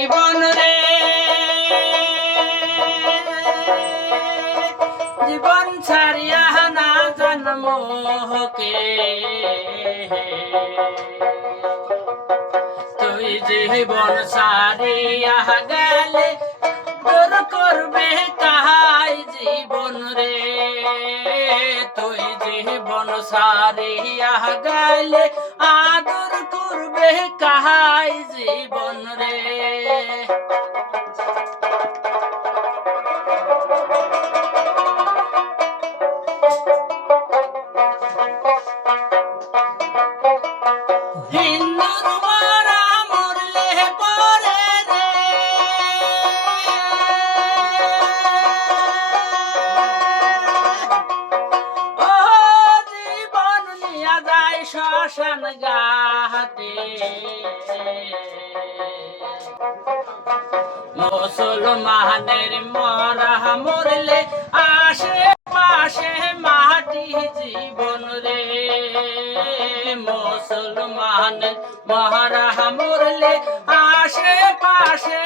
জীবন রে জীবন ছাড়িয়া না জন্ম হকে তুই জীবন ছাড়িয়া গেলে তোর করবে কাহাই জীবন রে তুই জীবন ছাড়িয়া গেলে আদর করবে কাহাই জীবন রে হিন্দুর মারা মরলে পরে রে ও জীবন নিয়া যায় শ্মশান ঘাটে মুসলমানের মরা মরলে আশেপাশে মাটি জীবন রে মুসলমানের মরা মরলে আশেপাশে